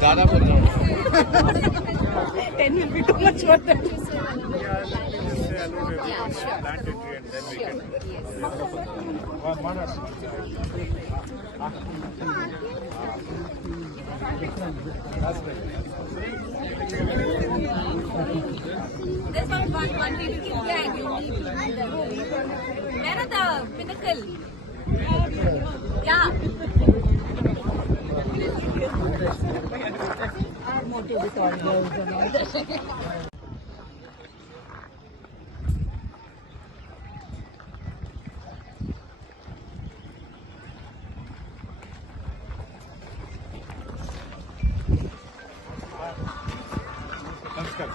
Dadapur 10 will be too much for them. Yeah, sure. Sure. There's one way to keep gang. You need to do that. Where are the pinnacle? Yeah. Our motive with all girls and all that. नमस्कार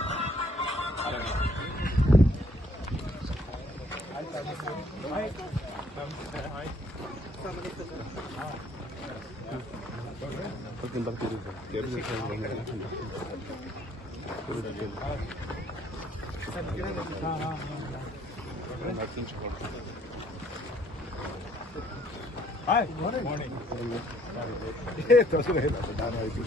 Hi, morning. Morning. ನಾನು ಐದು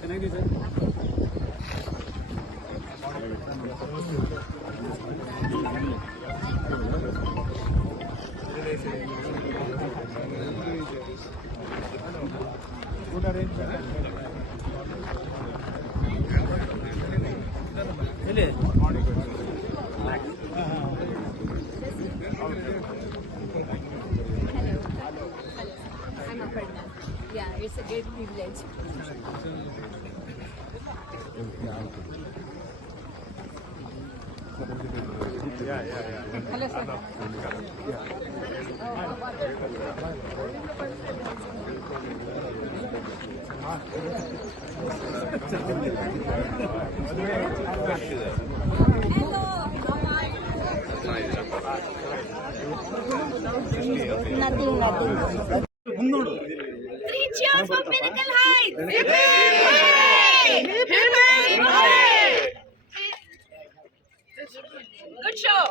ಚೆನ್ನಾಗಿದ್ದೀರಾ? I'm Aparna. Yeah, it's a great privilege. Yeah. Hello, sir. Nothing. 3 cheers for Pinnacle Heights! Good show!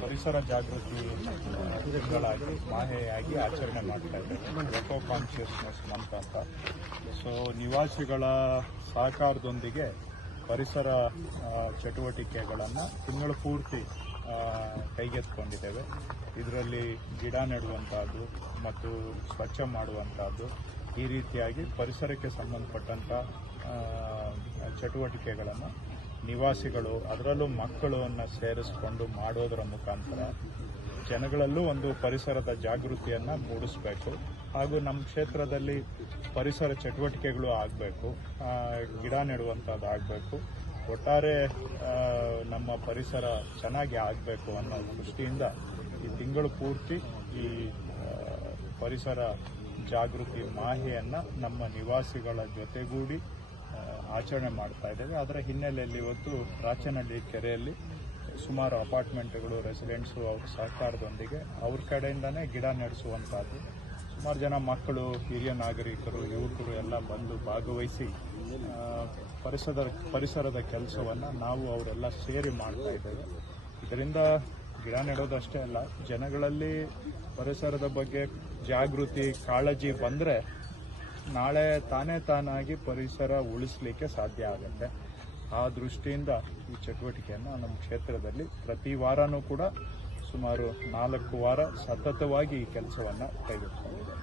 ಪರಿಸರ ಜಾಗೃತಿ ತಿಂಗಳಾಗಿ ಮಾಹೆಯಾಗಿ ಆಚರಣೆ ಮಾಡ್ತಾ ಇದ್ದೇವೆ. Eco consciousness month ಅಂತ. ಸೊ ನಿವಾಸಿಗಳ ಸಹಕಾರದೊಂದಿಗೆ ಪರಿಸರ ಚಟುವಟಿಕೆಗಳನ್ನು ತಿಂಗಳು ಪೂರ್ತಿ ಕೈಗೆತ್ತಿಕೊಂಡಿದ್ದೇವೆ. ಇದರಲ್ಲಿ ಗಿಡ ನೆಡುವಂಥದ್ದು ಮತ್ತು ಸ್ವಚ್ಛ ಮಾಡುವಂಥದ್ದು, ಈ ರೀತಿಯಾಗಿ ಪರಿಸರಕ್ಕೆ ಸಂಬಂಧಪಟ್ಟಂಥ ಚಟುವಟಿಕೆಗಳನ್ನು ನಿವಾಸಿಗಳು, ಅದರಲ್ಲೂ ಮಕ್ಕಳನ್ನು ಸೇರಿಸಿಕೊಂಡು ಮಾಡೋದರ ಮುಖಾಂತರ ಜನಗಳಲ್ಲೂ ಒಂದು ಪರಿಸರದ ಜಾಗೃತಿಯನ್ನು ಮೂಡಿಸಬೇಕು. ಹಾಗೂ ನಮ್ಮ ಕ್ಷೇತ್ರದಲ್ಲಿ ಪರಿಸರ ಚಟುವಟಿಕೆಗಳು ಆಗಬೇಕು, ಗಿಡ ನೆಡುವಂಥದ್ದು ಆಗಬೇಕು, ಒಟ್ಟಾರೆ ನಮ್ಮ ಪರಿಸರ ಚೆನ್ನಾಗಿ ಆಗಬೇಕು ಅನ್ನೋ ದೃಷ್ಟಿಯಿಂದ ಈ ತಿಂಗಳು ಪೂರ್ತಿ ಈ ಪರಿಸರ ಜಾಗೃತಿ ಮಾಹೆಯನ್ನು ನಮ್ಮ ನಿವಾಸಿಗಳ ಜೊತೆಗೂಡಿ ಆಚರಣೆ ಮಾಡ್ತಾ ಇದ್ದೇವೆ. ಅದರ ಹಿನ್ನೆಲೆಯಲ್ಲಿ ಇವತ್ತು ರಾಚನಹಳ್ಳಿ ಕೆರೆಯಲ್ಲಿ ಸುಮಾರು ಅಪಾರ್ಟ್ಮೆಂಟ್ಗಳು, ರೆಸಿಡೆಂಟ್ಸು ಅವ್ರ ಸಹಕಾರದೊಂದಿಗೆ ಅವ್ರ ಕಡೆಯಿಂದನೇ ಗಿಡ ನೆಡೆಸುವಂಥದ್ದು, ಸುಮಾರು ಜನ ಮಕ್ಕಳು, ಹಿರಿಯ ನಾಗರಿಕರು, ಯುವಕರು ಎಲ್ಲ ಬಂದು ಭಾಗವಹಿಸಿ ಪರಿಸರದ ಕೆಲಸವನ್ನು ನಾವು ಅವರೆಲ್ಲ ಸೇರಿ ಮಾಡ್ತಾ ಇದ್ದೇವೆ. ಇದರಿಂದ ಗಿಡ ನೆಡೋದಷ್ಟೇ ಅಲ್ಲ, ಜನಗಳಲ್ಲಿ ಪರಿಸರದ ಬಗ್ಗೆ ಜಾಗೃತಿ, ಕಾಳಜಿ ಬಂದರೆ ನಾಳೆ ತಾನಾಗಿ ಪರಿಸರ ಉಳಿಸಲಿಕ್ಕೆ ಸಾಧ್ಯ ಆಗುತ್ತೆ. ಆ ದೃಷ್ಟಿಯಿಂದ ಈ ಚಟುವಟಿಕೆಯನ್ನು ನಮ್ಮ ಕ್ಷೇತ್ರದಲ್ಲಿ ಪ್ರತಿ ವಾರನೂ ಕೂಡ ಸುಮಾರು 4 ವಾರ ಸತತವಾಗಿ ಈ ಕೆಲಸವನ್ನು ಕೈಗೆತ್ತಿಕೊಂಡಿದೆ.